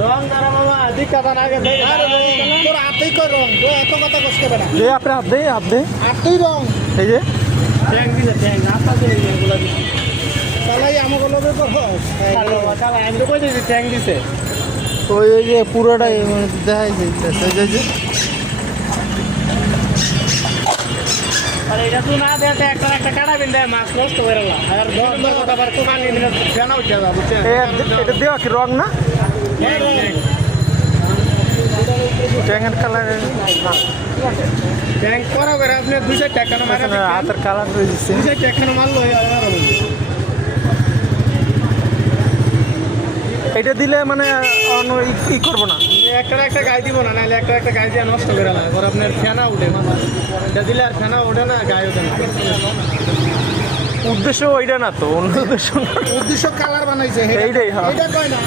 রং দ্বারা মামা দিক্কত না আগে তোর হাতেই কই রং তো এত কথা কষ্ট হবে না আপনি হাত দে হাতেই রং এই যে ট্যাং দিছে ট্যাং আপা দিলে এগুলা দিছে চালাই আমাকে লবে তো চালাই আমি তো কই দিছি ট্যাং দিছে ওই যে পুরোটাই দেখাই যাইতেছে যে আর এটা তো না দেতে একটা কাটাবেন দেয় মাছ নষ্ট করে না আর ধর কথা বার তো কানি মিনিট জানা উঠে যাবে বুঝছেন এটা দেওয়া কি রং না ট্যাঙ্গের কালার ট্যাং করা করে আপনি 200 টাকা না মারা হাতের কালার হয়ে যাচ্ছে 200 টাকা না মারলো এটা দিলে মানে ই করবো না একটা গায়ে দিব না নাহলে একটা গায়ে দিয়ে নষ্ট করে না পরে আপনার ফেনা উঠে এটা দিলে আর ফেনা ওঠে না গায়ে ওঠে না উদ্দেশ্য ওইটা না তো অন্য উদ্দেশ্য কালার বানাইছে এইটাই এটা কয় না